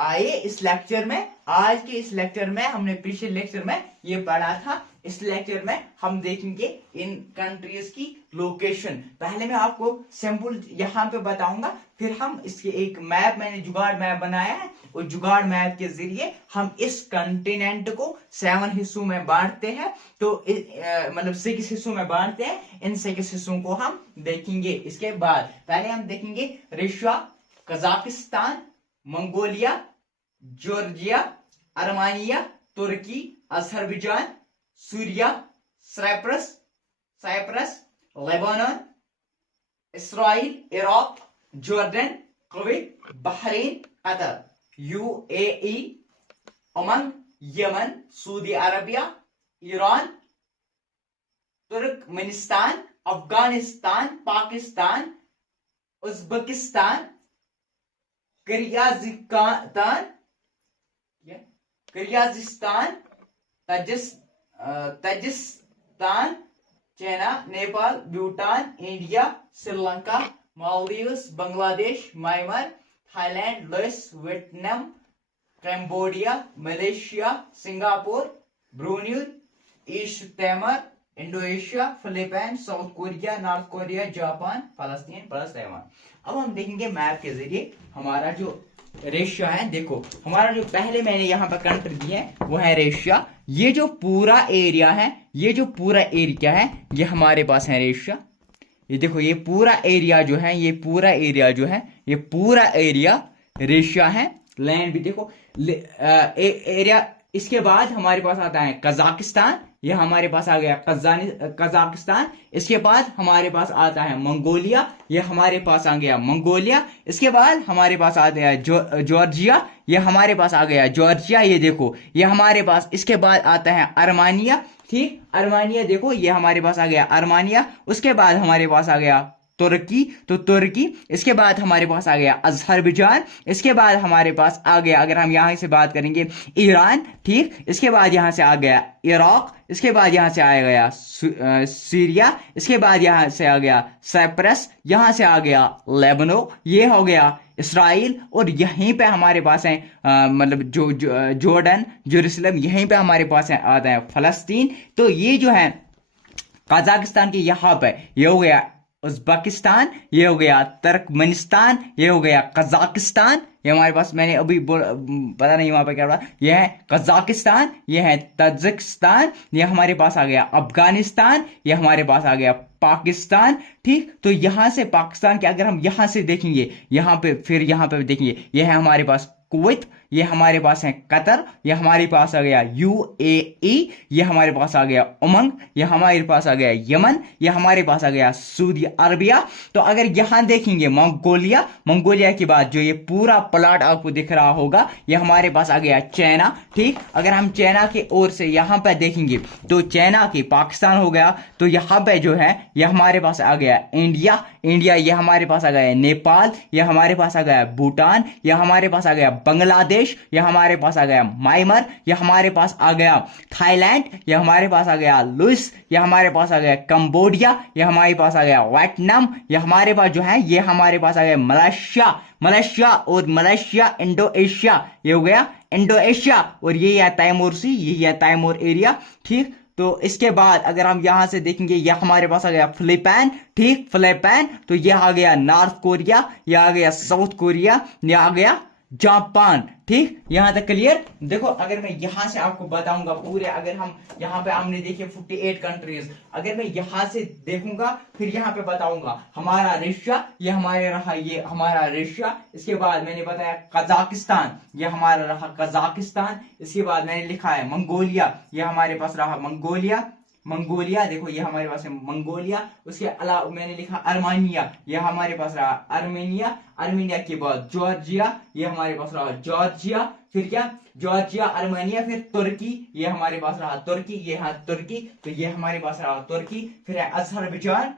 आए इस लेक्चर में, आज के इस लेक्चर में हमने पिछले लेक्चर में ये पढ़ा था। इस लेक्चर में हम देखेंगे इन कंट्रीज की लोकेशन। पहले मैं आपको सिंपल यहाँ पे बताऊंगा, फिर हम इसके एक मैप, मैंने जुगाड़ मैप बनाया है, और जुगाड़ मैप के जरिए हम इस कंटिनेंट को 7 हिस्सों में बांटते हैं। तो मतलब 6 हिस्सों में बांटते हैं। इन 6 हिस्सों को हम देखेंगे। इसके बाद पहले हम देखेंगे Russia, Kazakhstan, Mongolia, Georgia, Armenia, Turkey, Azerbaijan, Syria, Cyprus, Lebanon, Israel, Iraq, Jordan, Kuwait, Bahrain, Qatar, UAE, Oman, Yemen, Saudi Arabia, Iran, Turkmenistan, Afghanistan, Pakistan, Uzbekistan, Kyrgyzstan, Tajikistan, China, Nepal, Bhutan, India, Sri Lanka, Maldives, Bangladesh, Myanmar, Thailand, Laos, Vietnam, Cambodia, Malaysia, Singapore, Brunei, East Timor, Indonesia, Philippines, South Korea, North Korea, Japan, फलस्तीन plus Taiwan. अब हम देखेंगे map के जरिए हमारा जो Russia है। देखो हमारा जो पहले मैंने यहाँ पर कंट्री दी है वो है रशिया। ये जो पूरा एरिया है, ये जो पूरा एरिया है, ये हमारे पास है रशिया। ये देखो ये पूरा एरिया जो है, ये पूरा एरिया जो है, ये पूरा एरिया रशिया है। लैंड भी देखो एरिया। इसके बाद हमारे पास आता है कजाकिस्तान, ये हमारे पास आ गया कजाकिस्तान। इसके बाद हमारे पास आता है मंगोलिया, ये हमारे पास आ गया मंगोलिया। इसके बाद हमारे पास आ गया जॉर्जिया, ये हमारे पास आ गया जॉर्जिया। ये देखो ये हमारे पास। इसके बाद आता है आर्मेनिया, ठीक, आर्मेनिया देखो ये हमारे पास आ गया आर्मेनिया। उसके बाद हमारे पास आ गया तुर्की, तो तुर्की। इसके बाद हमारे पास आ गया अजरबैजान। इसके बाद हमारे पास आ गया, अगर हम यहाँ से बात करेंगे, ईरान, ठीक। इसके बाद यहाँ से आ गया इराक। इसके बाद यहाँ से आ गया सीरिया। इसके बाद यहाँ से आ गया साइप्रस। यहाँ से आ गया लेबनान। ये हो गया इसराइल। और यहीं पे हमारे पास है मतलब जो जॉर्डन, जेरूसलम, यहीं पे हमारे पास है आता है फलस्तीन। तो ये जो है कजाकिस्तान के यहाँ पे ये हो गया उज्बेकिस्तान, ये हो गया तुर्कमेनिस्तान, ये हो गया कजाकिस्तान। ये हमारे पास, मैंने अभी पता नहीं वहां पर क्या रहा, ये है कजाकिस्तान, ये है तजिकिस्तान, ये हमारे पास आ गया अफगानिस्तान, ये हमारे पास आ गया पाकिस्तान, ठीक। तो यहां से पाकिस्तान के अगर हम यहां से देखेंगे, यहां पे फिर यहां पे देखेंगे, ये है हमारे पास कुवैत, ये हमारे पास है कतर, ये हमारे पास आ गया यूएई, ये हमारे पास आ गया ओमान, ये हमारे पास आ गया यमन, ये हमारे पास आ गया सऊदी अरबिया। तो अगर यहां देखेंगे मंगोलिया, मंगोलिया के बाद जो ये पूरा प्लॉट आपको दिख रहा होगा, ये हमारे पास आ गया चाइना, ठीक। अगर हम चाइना के ओर से यहां पर देखेंगे तो चाइना के पाकिस्तान हो गया। तो यहां पे जो है ये हमारे पास आ गया इंडिया, ये हमारे पास आ गया नेपाल, ये हमारे पास आ गया भूटान, ये हमारे पास आ गया बांग्लादेश, ये हमारे पास आ गया म्यांमार, ये हमारे पास आ गया थाईलैंड, ये हमारे पास आ गया लाओस, ये हमारे पास आ गया कंबोडिया, ये हमारे पास आ गया वियतनाम, ये हमारे पास जो है ये हमारे पास आ गया मलेशिया और मलेशिया, इंडोनेशिया, ये हो गया इंडोनेशिया। और ये है तैमूर सी, ये है तैमूर एरिया, ठीक। तो इसके बाद अगर हम यहां से देखेंगे, यह हमारे पास आ गया फिलीपीन, ठीक, फिलीपीन। तो यह आ गया नॉर्थ कोरिया, यह आ गया साउथ कोरिया, यह आ गया जापान, ठीक। यहां तक क्लियर। देखो अगर मैं यहां से आपको बताऊंगा पूरे, अगर हम यहां पे हमने देखे 48 कंट्रीज, अगर मैं यहां से देखूंगा फिर यहां पे बताऊंगा हमारा रशिया, ये हमारे रहा, ये हमारा रशिया। इसके बाद मैंने बताया कजाकिस्तान, ये हमारा रहा कजाकिस्तान। इसके बाद मैंने लिखा है मंगोलिया, ये हमारे पास रहा मंगोलिया, देखो ये हमारे पास है मंगोलिया। उसके अलावा मैंने लिखा आर्मेनिया, ये हमारे पास रहा आर्मेनिया के बाद जॉर्जिया, ये हमारे पास रहा जॉर्जिया। फिर क्या, जॉर्जिया, आर्मेनिया, फिर तुर्की, ये हमारे पास रहा तुर्की, ये है तुर्की, तो ये हमारे पास रहा तुर्की। फिर है अजरबैजान,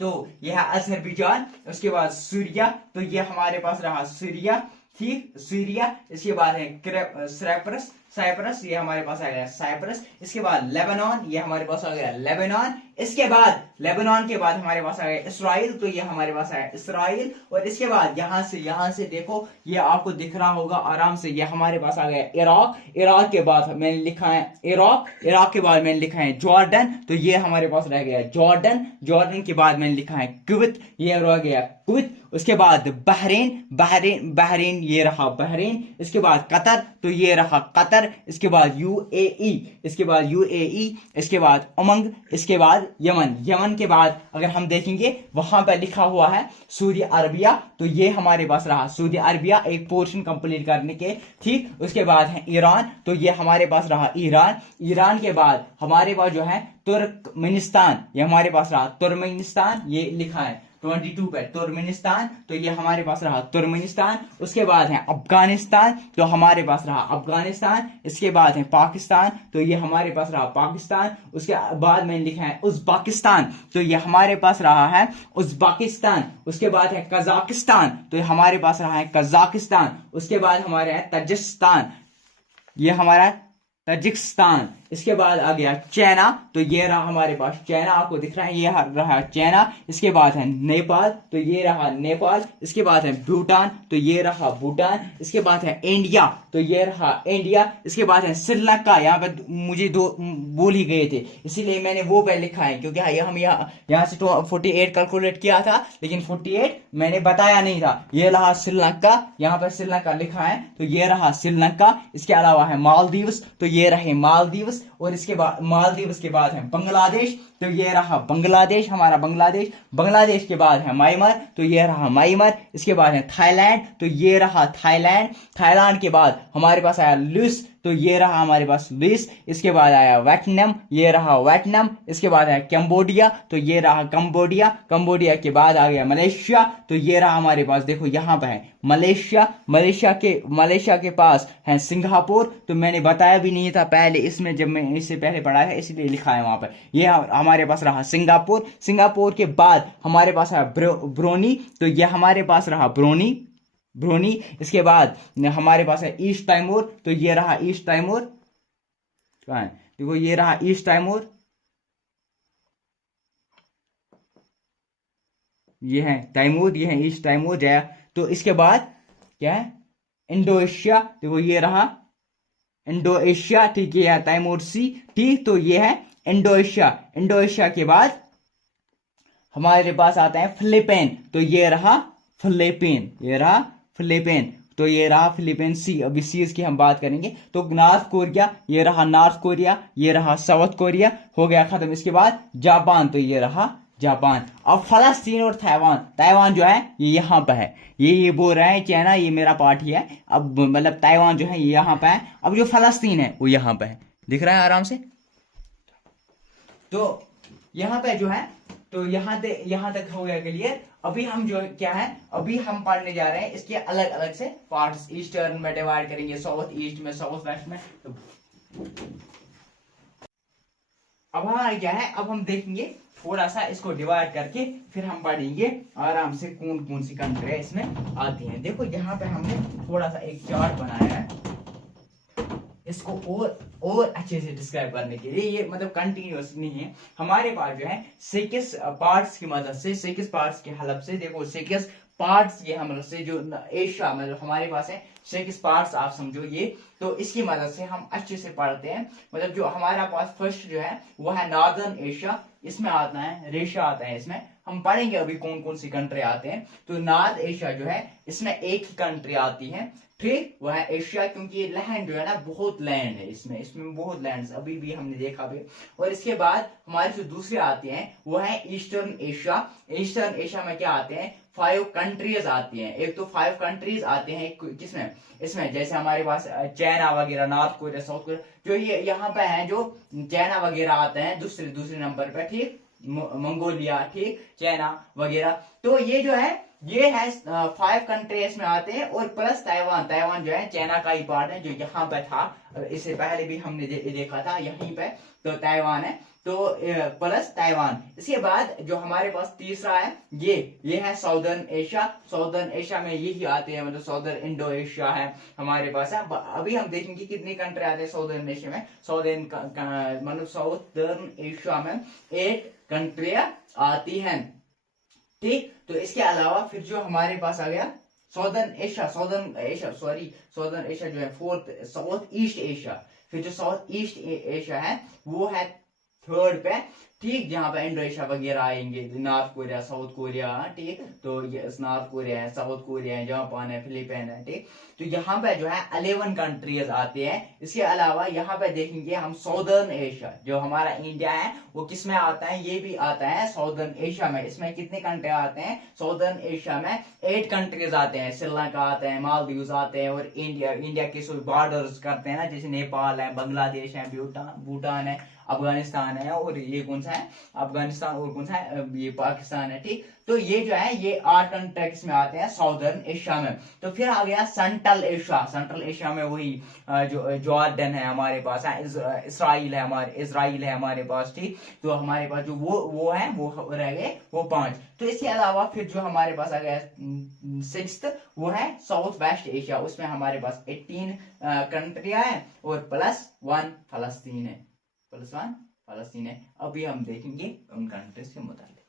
तो यह है अजरबैजान। उसके बाद सीरिया, तो ये हमारे पास रहा सीरिया। ठीक, सीरिया, इसके बाद है साइप्रस, साइप्रस ये हमारे पास आ गया साइप्रस, इसके बाद लेबनान, ये हमारे पास आ गया लेबनान, इसके बाद लेबनान के बाद हमारे पास आ गया इसराइल, तो ये हमारे पास आया इसराइल, और इसके बाद यहां से देखो ये आपको दिख रहा होगा आराम से, ये हमारे पास आ गया इराक, इराक के बाद मैंने लिखा है इराक, इराक के बाद मैंने लिखा है जॉर्डन, तो ये हमारे पास रह गया जॉर्डन, जॉर्डन के बाद मैंने लिखा है कुवैत, ये रह गया कुवैत, उसके बाद बहरीन, बहरीन बहरीन ये रहा बहरीन, इसके बाद कतर, तो ये रहा कतर, इसके बाद यूएई, इसके बाद यूएई, इसके बाद उमंग, इसके बाद यमन, यमन के बाद अगर हम देखेंगे वहां पर लिखा हुआ है सऊदी अरबिया, तो ये हमारे पास रहा सऊदी अरबिया एक पोर्शन कंप्लीट करने के, ठीक, उसके बाद है ईरान, तो ये हमारे पास रहा ईरान, ईरान के बाद हमारे पास जो है तुर्कमेनिस्तान, ये हमारे पास रहा तुर्कमेनिस्तान, ये लिखा है 22 पे तुर्कमेनिस्तान, तो ये हमारे पास रहा तुर्कमेनिस्तान, उसके बाद है अफगानिस्तान, तो हमारे पास रहा अफगानिस्तान, इसके बाद है पाकिस्तान, तो ये हमारे पास रहा पाकिस्तान, उसके बाद मैंने लिखा है उज़्बेकिस्तान, तो ये हमारे पास रहा है उज़्बेकिस्तान, उसके बाद है कजाकिस्तान, तो ये हमारे पास रहा है कजाकिस्तान, उसके बाद हमारे है तजिकिस्तान, ये हमारा तजिकिस्तान, इसके बाद आ गया चाइना, तो ये रहा हमारे पास चाइना, आपको दिख रहा है ये रहा चाइना, इसके बाद है नेपाल, तो ये रहा नेपाल, इसके बाद है भूटान, तो ये रहा भूटान, इसके बाद है इंडिया, तो ये रहा इंडिया, इसके बाद है श्रीलंका, यहाँ पे मुझे दो बोल ही गए थे इसीलिए मैंने वो पे लिखा है, क्योंकि हम यहाँ से 48 कैलकुलेट किया था, लेकिन 48 मैंने बताया नहीं था, ये रहा श्रीलंका, यहाँ पे श्रीलंका लिखा है, तो ये रहा श्रीलंका, इसके अलावा है मालदीव्स, तो ये रहे मालदीव्स, और इसके बाद मालदीव्स के बाद है बांग्लादेश, तो ये रहा बांग्लादेश, हमारा बांग्लादेश, बांग्लादेश के बाद है म्यांमार, तो ये रहा म्यांमार, इसके बाद है थाईलैंड, तो ये रहा थाईलैंड, थाईलैंड के बाद हमारे पास आया लुस, तो ये रहा हमारे पास लुस, इसके बाद आया वियतनाम, ये रहा वियतनाम, इसके बाद है कंबोडिया, तो ये रहा कंबोडिया, कंबोडिया के बाद आ गया मलेशिया, तो ये रहा हमारे पास, देखो यहाँ पे है मलेशिया, मलेशिया के पास है सिंगापुर, तो मैंने बताया भी नहीं था पहले इसमें, जब मैं इससे पहले पढ़ा है इसलिए लिखा है वहां पर, ये हमारे पास रहा सिंगापुर, सिंगापुर के बाद हमारे पास है ब्रोनी, तो ये हमारे पास रहा ब्रोनी, इसके बाद हमारे पास है ईस्ट टाइमोर, तो ये रहा ईस्ट टाइमोर, कहाँ है देखो ये रहा ईस्ट टाइमोर, ये है टाइमोर, ये है ईस्ट टाइमोर जया, तो इसके बाद क्या है इंडोनेशिया, देखो ये रहा इंडोनेशिया, ठीक है टाइमोर सी, ठीक, तो ये है इंडोनेशिया, इंडोनेशिया के बाद हमारे पास आता है फिलीपीन, तो ये रहा फिलीपीन, ये रहा फिलीपीन, तो ये रहा फिलीपीन सी, अभी सीज की हम बात करेंगे, तो नॉर्थ कोरिया, ये रहा नॉर्थ कोरिया, ये रहा साउथ कोरिया, हो गया खत्म, इसके बाद जापान, तो ये रहा जापान, अब फलस्तीन और ताइवान, ताइवान जो है ये यहाँ पे है, ये बोल रहे हैं चाइना ये मेरा पार्ट ही है, अब मतलब ताइवान जो है ये यहाँ पे है, अब जो फलस्तीन है वो यहाँ पे है, दिख रहा है आराम से, तो यहाँ पे जो है, तो यहाँ तक हो गया क्लियर, अभी हम जो क्या है अभी हम पढ़ने जा रहे हैं इसके अलग अलग से पार्ट्स, ईस्टर्न में डिवाइड करेंगे, साउथ ईस्ट में, साउथ वेस्ट में, तो अब हमारा क्या है, अब हम देखेंगे थोड़ा सा इसको डिवाइड करके, फिर हम पढ़ेंगे आराम से कौन कौन सी कंट्री इसमें आती हैं। देखो यहाँ पे हमने थोड़ा सा एक चार्ट बनाया है इसको और अच्छे से डिस्क्राइब करने के लिए, ये मतलब कंटिन्यूअस नहीं है, हमारे पास जो है 6 पार्ट्स की मदद से, 6 पार्ट्स की हेल्प से, देखो 6 पार्ट्स ये हम से जो एशिया मतलब हमारे पास है 6 पार्ट्स, आप समझो ये, तो इसकी मदद से हम अच्छे से पढ़ते हैं, मतलब जो हमारा पास फर्स्ट जो है वो है नॉर्दर्न एशिया, इसमें आता है रेशिया आता है, इसमें हम पढ़ेंगे अभी कौन कौन सी कंट्री आते हैं, तो नॉर्थ एशिया जो है इसमें एक ही कंट्री आती है, ठीक, वह है एशिया, क्योंकि ये लैंड जो है ना बहुत लैंड है इसमें बहुत लैंड अभी भी हमने देखा भी, और इसके बाद हमारे जो दूसरे आते हैं वो है ईस्टर्न एशिया, ईस्टर्न एशिया में क्या आते हैं 5 कंट्रीज आती हैं, एक तो 5 कंट्रीज आते हैं किसमें, इसमें जैसे हमारे पास चाइना वगैरह, नॉर्थ कोरिया, साउथ कोरिया, जो ये यहाँ पे है जो चाइना वगैरह आते हैं दूसरे नंबर पे, ठीक, मंगोलिया, ठीक, चाइना वगैरह, तो ये जो है ये है 5 कंट्रीज में आते हैं, और प्लस ताइवान जो है चाइना का ही पार्ट है, जो यहाँ पे था, इससे पहले भी हमने देखा था यहीं पे, तो ताइवान है, तो प्लस ताइवान। इसके बाद जो हमारे पास तीसरा है ये है साउदर्न एशिया। साउदर्न एशिया में यही आते हैं, मतलब साउदर्न इंडो एशिया है हमारे पास है। अभी हम देखेंगे कितनी कंट्री आते हैं साउदर्न एशिया में। मतलब साउदर्न एशिया में 8 कंट्री आती हैं, ठीक। तो इसके अलावा फिर जो हमारे पास आ गया साउदर्न एशिया जो है 4th, साउथ ईस्ट एशिया। फिर जो साउथ ईस्ट एशिया है वो है 3rd पे, ठीक, जहां पे इंडोनेशिया वगैरह आएंगे, नॉर्थ कोरिया, साउथ कोरिया, ठीक। तो ये नॉर्थ कोरिया है, साउथ कोरिया है, जापान है, फिलीपीन है, ठीक। तो यहाँ पे जो है 11 कंट्रीज आते हैं। इसके अलावा यहाँ पे देखेंगे हम साउदर्न एशिया, जो हमारा इंडिया है वो किस में आता है, ये भी आता है साउदर्न एशिया में। इसमें कितने कंट्री आते हैं साउदर्न एशिया में? 8 कंट्रीज आते हैं। श्रीलंका आते हैं, मालदीव्स आते हैं, और इंडिया के बॉर्डर्स करते हैं ना, जैसे नेपाल है, बांग्लादेश है, भूटान है, अफगानिस्तान है, और ये कौन सा है अफगानिस्तान, और कौन सा है ये पाकिस्तान है, ठीक। तो ये जो है ये 8 कंट्रीज में आते हैं साउदर्न एशिया में। तो फिर आ गया सेंट्रल एशिया। सेंट्रल एशिया में वही जो जॉर्डन है हमारे पास है, इसराइल है हमारे पास, ठीक। तो हमारे पास जो वो है वो रह गए वो 5। तो इसके अलावा फिर जो हमारे पास आ गया 6th, वो है साउथ वेस्ट एशिया। उसमें हमारे पास 18 कंट्रियां हैं, और +1 फलस्तीन है। अभी हम देखेंगे उन कंट्रीज के मुताबिक।